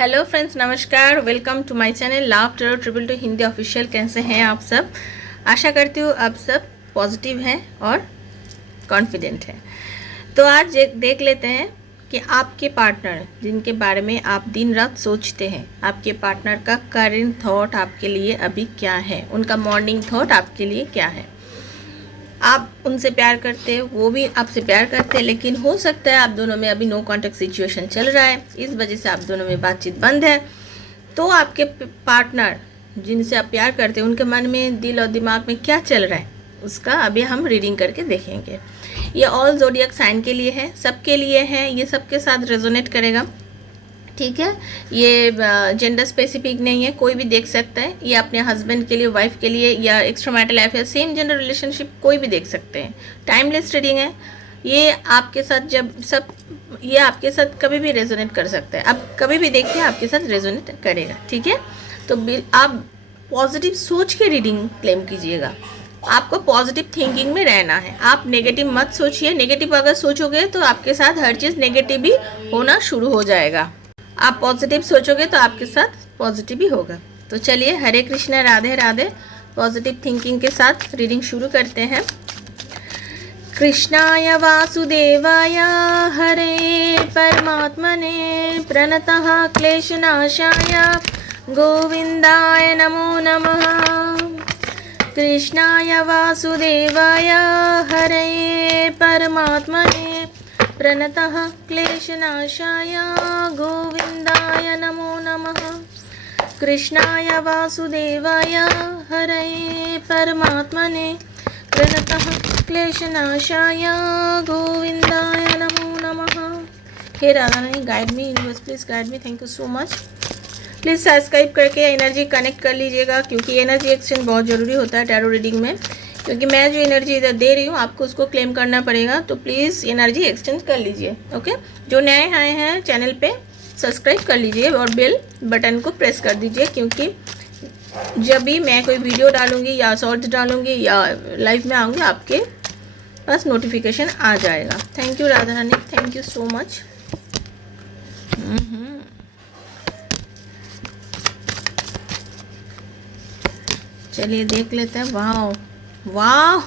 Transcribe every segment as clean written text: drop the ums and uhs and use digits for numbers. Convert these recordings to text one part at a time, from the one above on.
Hello friends, नमस्कार। Welcome to my channel love tarot triple two Hindi official. कैसे हैं आप सब? आशा करती हूँ आप सब पॉजिटिव हैं और कॉन्फिडेंट हैं। तो आज देख लेते हैं कि आपके पार्टनर जिनके बारे में आप दिन रात सोचते हैं, आपके पार्टनर का करंट थॉट आपके लिए अभी क्या है, उनका मॉर्निंग थॉट आपके लिए क्या है। आप उनसे प्यार करते हैं, वो भी आपसे प्यार करते हैं, लेकिन हो सकता है आप दोनों में अभी नो कॉन्टेक्ट सिचुएशन चल रहा है, इस वजह से आप दोनों में बातचीत बंद है। तो आपके पार्टनर जिनसे आप प्यार करते हैं, उनके मन में, दिल और दिमाग में क्या चल रहा है, उसका अभी हम रीडिंग करके देखेंगे। ये ऑल ज़ोडिएक साइन के लिए है, सबके लिए है, ये सबके साथ रेजोनेट करेगा। ठीक है, ये जेंडर स्पेसिफिक नहीं है, कोई भी देख सकता है। ये अपने हस्बैंड के लिए, वाइफ के लिए, या एक्स्ट्रा मैरिटल लाइफ या सेम जेंडर रिलेशनशिप, कोई भी देख सकते हैं। टाइमलेस रीडिंग है। ये आपके साथ ये आपके साथ कभी भी रेजोनेट कर सकता है। आप कभी भी देखिए, आपके साथ रेजोनेट करेगा। ठीक है, तो आप पॉजिटिव सोच के रीडिंग क्लेम कीजिएगा। आपको पॉजिटिव थिंकिंग में रहना है। आप नेगेटिव मत सोचिए। नेगेटिव अगर सोचोगे तो आपके साथ हर चीज़ नेगेटिव ही होना शुरू हो जाएगा। आप पॉजिटिव सोचोगे तो आपके साथ पॉजिटिव ही होगा। तो चलिए, हरे कृष्णा, राधे राधे। पॉजिटिव थिंकिंग के साथ रीडिंग शुरू करते हैं। कृष्णाय वासुदेवाय हरे परमात्मने प्रणतः क्लेशनाशाय गोविंदाय नमो नमः। कृष्णाय वासुदेवाय हरे परमात्मने प्रणतः क्लेशनाशाय गोविंदाय नमो नमः। कृष्णाय वासुदेवाय हरये परमात्मने प्रणतः क्लेशनाशाय गोविंदाय नमो नमः। हे Radha Rani, guide me universe, please guide me. Thank you so much. Please subscribe करके एनर्जी कनेक्ट कर लीजिएगा, क्योंकि एनर्जी एक्सचेंज बहुत ज़रूरी होता है टैरो रीडिंग में। क्योंकि मैं जो एनर्जी इधर दे रही हूँ, आपको उसको क्लेम करना पड़ेगा। तो प्लीज़ एनर्जी एक्सचेंज कर लीजिए। ओके, जो नए आए हैं चैनल पे, सब्सक्राइब कर लीजिए और बेल बटन को प्रेस कर दीजिए, क्योंकि जब भी मैं कोई वीडियो डालूँगी या शॉर्ट्स डालूँगी या लाइव में आऊँगी, आपके पास नोटिफिकेशन आ जाएगा। Thank you Radha Rani, thank you so much. चलिए देख लेते हैं। वाह वाह,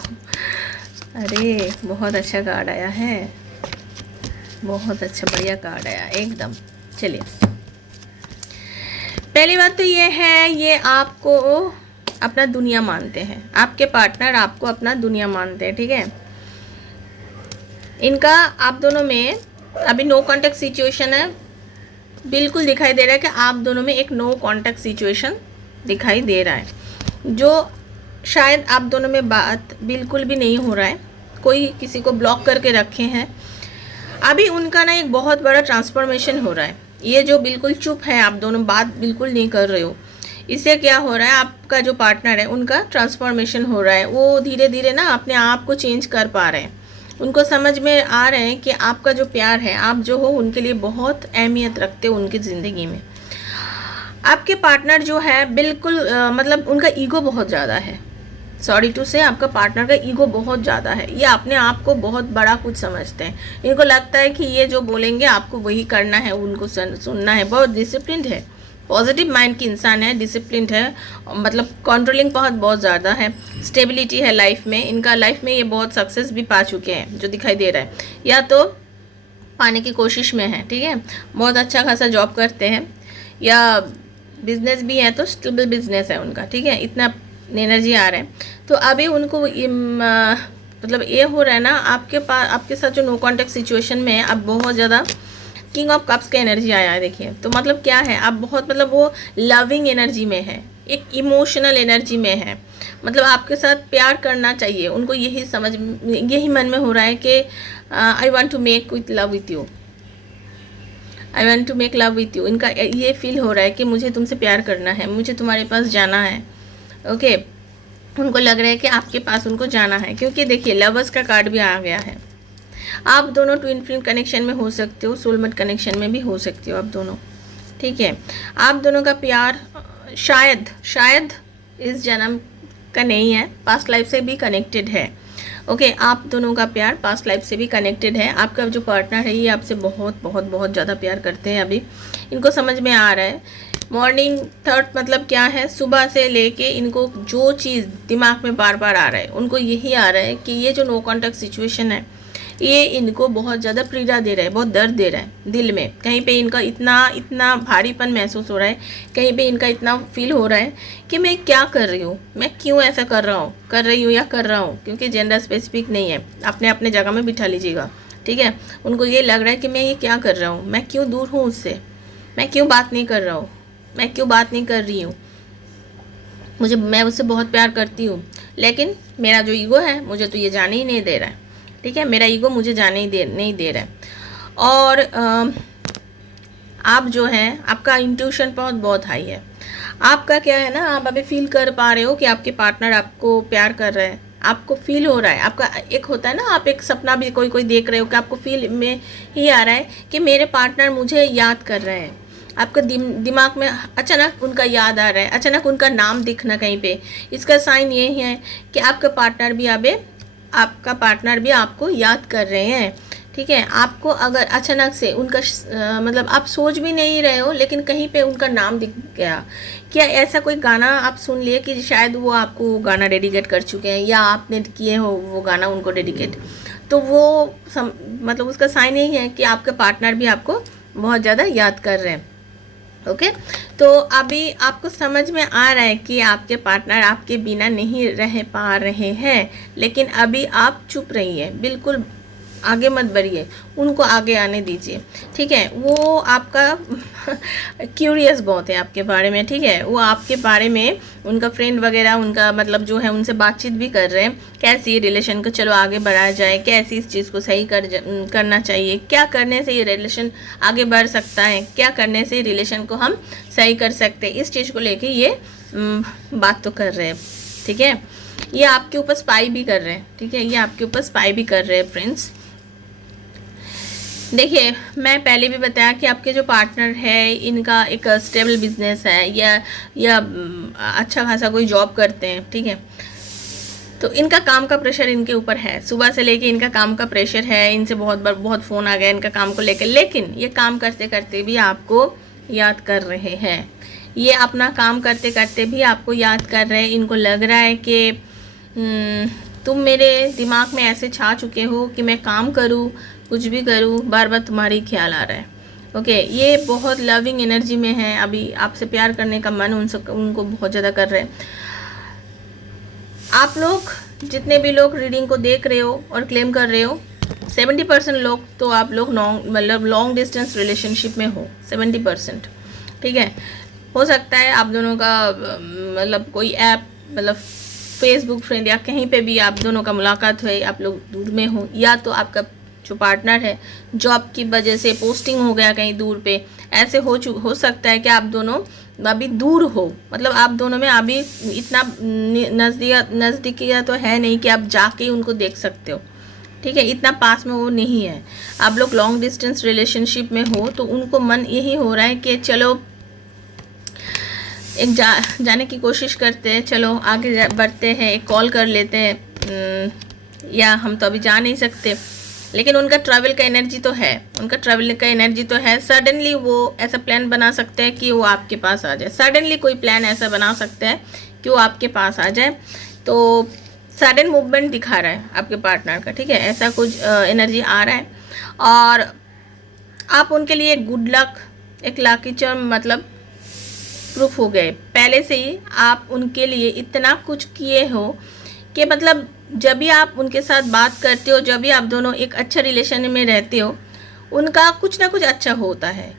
अरे बहुत अच्छा कार्ड आया है, बहुत अच्छा बढ़िया कार्ड आया एकदम। चलिए, पहली बात तो ये है, ये आपको अपना दुनिया मानते हैं। आपके पार्टनर आपको अपना दुनिया मानते हैं। ठीक है, इनका आप दोनों में अभी नो कॉन्टेक्ट सिचुएशन है। बिल्कुल दिखाई दे रहा है कि आप दोनों में एक नो कॉन्टेक्ट सिचुएशन दिखाई दे रहा है, जो शायद आप दोनों में बात बिल्कुल भी नहीं हो रहा है। कोई किसी को ब्लॉक करके रखे हैं। अभी उनका ना एक बहुत बड़ा ट्रांसफॉर्मेशन हो रहा है। ये जो बिल्कुल चुप है, आप दोनों बात बिल्कुल नहीं कर रहे हो, इससे क्या हो रहा है, आपका जो पार्टनर है उनका ट्रांसफॉर्मेशन हो रहा है। वो धीरे धीरे ना अपने आप को चेंज कर पा रहे हैं। उनको समझ में आ रहे हैं कि आपका जो प्यार है, आप जो हो उनके लिए बहुत अहमियत रखते हो उनकी ज़िंदगी में। आपके पार्टनर जो है बिल्कुल मतलब उनका ईगो बहुत ज़्यादा है। सॉरी टू से, आपका पार्टनर का ईगो बहुत ज़्यादा है। ये अपने आप को बहुत बड़ा कुछ समझते हैं। इनको लगता है कि ये जो बोलेंगे आपको वही करना है, उनको सुनना है। बहुत डिसिप्लिन्ड है, पॉजिटिव माइंड की इंसान है, डिसिप्लिन्ड है, मतलब कंट्रोलिंग बहुत ज़्यादा है। स्टेबिलिटी है लाइफ में। इनका लाइफ में ये बहुत सक्सेस भी पा चुके हैं, जो दिखाई दे रहा है, या तो पाने की कोशिश में है। ठीक है, बहुत अच्छा खासा जॉब करते हैं, या बिजनेस भी है तो स्टेबल बिजनेस है उनका। ठीक है, इतना एनर्जी आ रहा है। तो अभी उनको मतलब ये हो रहा है ना, आपके साथ जो नो कॉन्टेक्ट सिचुएशन में है, अब बहुत ज़्यादा किंग ऑफ कप्स का एनर्जी आया है। देखिए, तो मतलब क्या है, आप बहुत मतलब वो लविंग एनर्जी में है, एक इमोशनल एनर्जी में है। मतलब आपके साथ प्यार करना चाहिए उनको। यही मन में हो रहा है कि I want to make with love with you, I want to make love with you. इनका ये फील हो रहा है कि मुझे तुमसे प्यार करना है, मुझे तुम्हारे पास जाना है। ओके, उनको लग रहा है कि आपके पास उनको जाना है, क्योंकि देखिए लवर्स का कार्ड भी आ गया है। आप दोनों ट्विन फ्लेम कनेक्शन में हो सकते हो, सोलमेट कनेक्शन में भी हो सकते हो आप दोनों। ठीक है, आप दोनों का प्यार शायद इस जन्म का नहीं है, पास्ट लाइफ से भी कनेक्टेड है। ओके, आप दोनों का प्यार पास्ट लाइफ से भी कनेक्टेड है। आपका जो पार्टनर है ये आपसे बहुत बहुत बहुत ज़्यादा प्यार करते हैं। अभी इनको समझ में आ रहा है। मॉर्निंग थॉट मतलब क्या है, सुबह से लेके इनको जो चीज़ दिमाग में बार बार आ रहा है, उनको यही आ रहा है कि ये जो नो कॉन्टैक्ट सिचुएशन है ये इनको बहुत ज़्यादा पीड़ा दे रहा है, बहुत दर्द दे रहा है दिल में। कहीं पे इनका इतना इतना भारीपन महसूस हो रहा है, कहीं पे इनका इतना फील हो रहा है कि मैं क्या कर रही हूँ, मैं क्यों ऐसा कर रही हूँ या कर रहा हूँ, क्योंकि जेंडर स्पेसिफिक नहीं है। अपने अपने जगह में बिठा लीजिएगा, ठीक है। उनको ये लग रहा है कि मैं ये क्या कर रहा हूँ, मैं क्यों दूर हूँ उससे, मैं क्यों बात नहीं कर रहा हूँ, मैं क्यों बात नहीं कर रही हूँ, मैं उससे बहुत प्यार करती हूँ, लेकिन मेरा जो ईगो है मुझे तो ये जाने ही नहीं दे रहा है, ठीक है। मेरा ईगो मुझे जाने ही नहीं दे रहा है। और आप जो हैं, आपका इंट्यूशन बहुत हाई है। आपका क्या है ना, आप अभी फील कर पा रहे हो कि आपके पार्टनर आपको प्यार कर रहे हैं, आपको फील हो रहा है। आपका एक होता है ना, आप एक सपना भी कोई देख रहे हो कि आपको फील में ही आ रहा है कि मेरे पार्टनर मुझे याद कर रहे हैं। आपका दिमाग में अचानक उनका याद आ रहा है, अचानक उनका नाम दिखना कहीं पे, इसका साइन ये है कि आपका पार्टनर भी आपको याद कर रहे हैं, ठीक है। आपको अगर अचानक से उनका मतलब आप सोच भी नहीं रहे हो, लेकिन कहीं पे उनका नाम दिख गया, क्या ऐसा कोई गाना आप सुन लिए कि शायद वो आपको गाना डेडिकेट कर चुके हैं या आपने किए हो वो गाना उनको डेडिकेट, तो वो मतलब उसका साइन यही है कि आपके पार्टनर भी आपको बहुत ज़्यादा याद कर रहे हैं। ओके, तो अभी आपको समझ में आ रहा है कि आपके पार्टनर आपके बिना नहीं रह पा रहे हैं, लेकिन अभी आप चुप रहिए, बिल्कुल आगे मत बढ़िए, उनको आगे आने दीजिए, ठीक है। वो आपका क्यूरियस बहुत है आपके बारे में, ठीक है। वो आपके बारे में उनका फ्रेंड वगैरह, उनका मतलब जो है उनसे बातचीत भी कर रहे हैं, कैसी रिलेशन को चलो आगे बढ़ाया जाए, कैसी इस चीज़ को सही करना चाहिए, क्या करने से ये रिलेशन आगे बढ़ सकता है, क्या करने से रिलेशन को हम सही कर सकते हैं, इस चीज़ को लेके ये बात तो कर रहे हैं, ठीक है। ये आपके ऊपर स्पाई भी कर रहे हैं, ठीक है, ये आपके ऊपर स्पाई भी कर रहे हैं फ्रेंड्स। देखिए, मैं पहले भी बताया कि आपके जो पार्टनर है इनका एक स्टेबल बिजनेस है या अच्छा खासा कोई जॉब करते हैं, ठीक है। तो इनका काम का प्रेशर इनके ऊपर है, सुबह से लेके इनका काम का प्रेशर है, इनसे बहुत फ़ोन आ गया इनका काम को लेकर, लेकिन ये काम करते करते भी आपको याद कर रहे हैं। ये अपना काम करते करते भी आपको याद कर रहे हैं। इनको लग रहा है कि तुम मेरे दिमाग में ऐसे छा चुके हो कि मैं काम करूँ, कुछ भी करूँ, बार बार तुम्हारी ख्याल आ रहा है। ओके, ये बहुत लविंग एनर्जी में है, अभी आपसे प्यार करने का मन उनको बहुत ज़्यादा कर रहे हैं। आप लोग जितने भी लोग रीडिंग को देख रहे हो और क्लेम कर रहे हो, 70% लोग तो आप लोग मतलब लॉन्ग डिस्टेंस रिलेशनशिप में हो, 70%, ठीक है। हो सकता है आप दोनों का मतलब कोई ऐप, मतलब फेसबुक फ्रेंड या कहीं पे भी आप दोनों का मुलाकात हुई, आप लोग दूर में हो, या तो आपका जो पार्टनर है जॉब की वजह से पोस्टिंग हो गया कहीं दूर पे, ऐसे हो सकता है कि आप दोनों अभी दूर हो, मतलब आप दोनों में अभी इतना नज़दीकिया तो है नहीं कि आप जाके उनको देख सकते हो, ठीक है, इतना पास में वो नहीं है। आप लोग लॉन्ग डिस्टेंस रिलेशनशिप में हो, तो उनको मन यही हो रहा है कि चलो एक जाने की कोशिश करते हैं, चलो आगे बढ़ते हैं, एक कॉल कर लेते हैं, या हम तो अभी जा नहीं सकते, लेकिन उनका ट्रैवल का एनर्जी तो है, सडनली वो ऐसा प्लान बना सकते हैं कि वो आपके पास आ जाए, सडनली कोई प्लान ऐसा बना सकते हैं कि वो आपके पास आ जाए। तो सडन मूवमेंट दिखा रहा है आपके पार्टनर का, ठीक है, ऐसा कुछ एनर्जी आ रहा है। और आप उनके लिए गुड लक, एक लकी चार्म मतलब प्रूफ हो गए, पहले से ही आप उनके लिए इतना कुछ किए हो कि मतलब जब भी आप उनके साथ बात करते हो, जब भी आप दोनों एक अच्छा रिलेशन में रहते हो, उनका कुछ ना कुछ अच्छा होता है,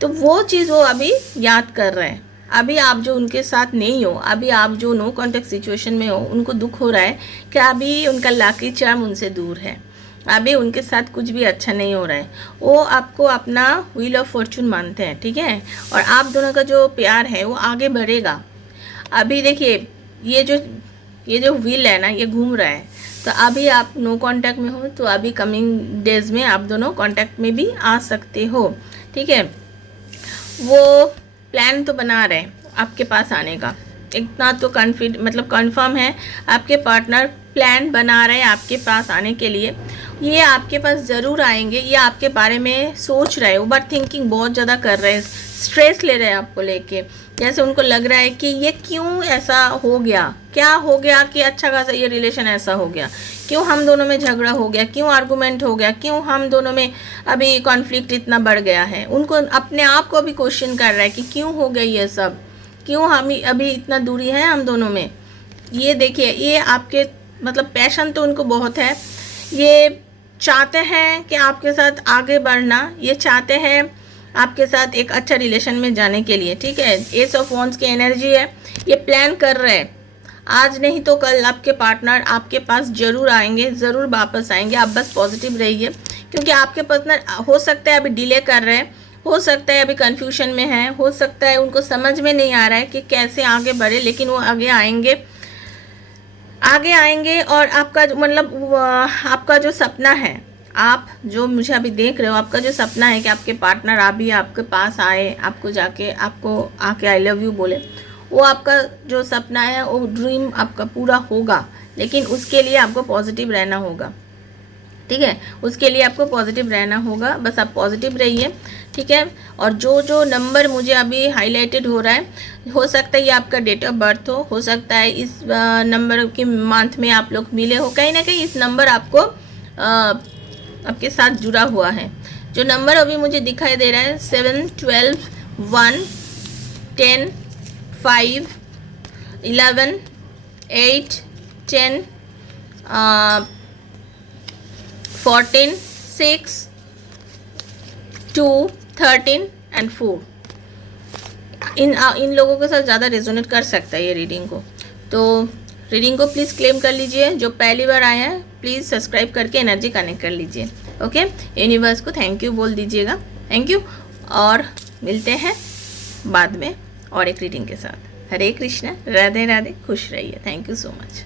तो वो चीज़ वो अभी याद कर रहे हैं। अभी आप जो उनके साथ नहीं हो, अभी आप जो नो कॉन्टेक्ट सिचुएशन में हो, उनको दुख हो रहा है कि अभी उनका लकी चार्म उनसे दूर है, अभी उनके साथ कुछ भी अच्छा नहीं हो रहा है। वो आपको अपना व्हील ऑफ फॉर्चून मानते हैं, ठीक है, और आप दोनों का जो प्यार है वो आगे बढ़ेगा। अभी देखिए, ये जो व्हील है ना, ये घूम रहा है, तो अभी आप नो कांटेक्ट में हो, तो अभी कमिंग डेज में आप दोनों कांटेक्ट में भी आ सकते हो, ठीक है। वो प्लान तो बना रहे हैं आपके पास आने का, इतना तो मतलब कंफर्म है, आपके पार्टनर प्लान बना रहे हैं आपके पास आने के लिए, ये आपके पास ज़रूर आएंगे। ये आपके बारे में सोच रहे हैं, ओवर थिंकिंग बहुत ज़्यादा कर रहे हैं, स्ट्रेस ले रहे हैं आपको लेके। जैसे उनको लग रहा है कि ये क्यों ऐसा हो गया, क्या हो गया कि अच्छा खासा ये रिलेशन ऐसा हो गया, क्यों हम दोनों में झगड़ा हो गया, क्यों आर्गूमेंट हो गया, क्यों हम दोनों में अभी कॉन्फ्लिक्ट इतना बढ़ गया है। उनको अपने आप को भी क्वेश्चन कर रहा है कि क्यों हो गया ये सब, क्यों हम अभी इतना दूरी है हम दोनों में। ये देखिए, ये आपके मतलब पैशन तो उनको बहुत है, ये चाहते हैं कि आपके साथ आगे बढ़ना, ये चाहते हैं आपके साथ एक अच्छा रिलेशन में जाने के लिए, ठीक है। एस ऑफ वॉन्ड्स की एनर्जी है, ये प्लान कर रहे हैं। आज नहीं तो कल आपके पार्टनर आपके पास ज़रूर आएंगे, ज़रूर वापस आएंगे। आप बस पॉजिटिव रहिए, क्योंकि आपके पार्टनर हो सकता है अभी डिले कर रहे हैं, हो सकता है अभी कन्फ्यूजन में है, हो सकता है उनको समझ में नहीं आ रहा है कि कैसे आगे बढ़े, लेकिन वो आगे आएंगे, आगे आएंगे। और आपका मतलब आपका जो सपना है, आप जो मुझे अभी देख रहे हो, आपका जो सपना है कि आपके पार्टनर अभी आपके पास आए, आपको जाके आपको आके आई लव यू बोले, वो आपका जो सपना है, वो ड्रीम आपका पूरा होगा। लेकिन उसके लिए आपको पॉजिटिव रहना होगा, ठीक है। उसके लिए आपको पॉजिटिव रहना होगा, बस आप पॉजिटिव रहिए, ठीक है। और जो जो नंबर मुझे अभी हाईलाइटेड हो रहा है, हो सकता है ये आपका डेट ऑफ बर्थ हो सकता है इस नंबर के मंथ में आप लोग मिले हो, कहीं ना कहीं इस नंबर आपको आपके साथ जुड़ा हुआ है। जो नंबर अभी मुझे दिखाई दे रहा है 7, 12, 1, 10, 5, 11, 8, 10, 14, 6, 2, 13 एंड 4 इन लोगों के साथ ज़्यादा रेजोनेट कर सकता है ये रीडिंग को। तो रीडिंग को प्लीज़ क्लेम कर लीजिए। जो पहली बार आया है प्लीज़ सब्सक्राइब करके एनर्जी कनेक्ट कर लीजिए। ओके, यूनिवर्स को थैंक यू बोल दीजिएगा, थैंक यू। और मिलते हैं बाद में और एक रीडिंग के साथ। हरे कृष्णा, राधे राधे, खुश रहिए। Thank you so much.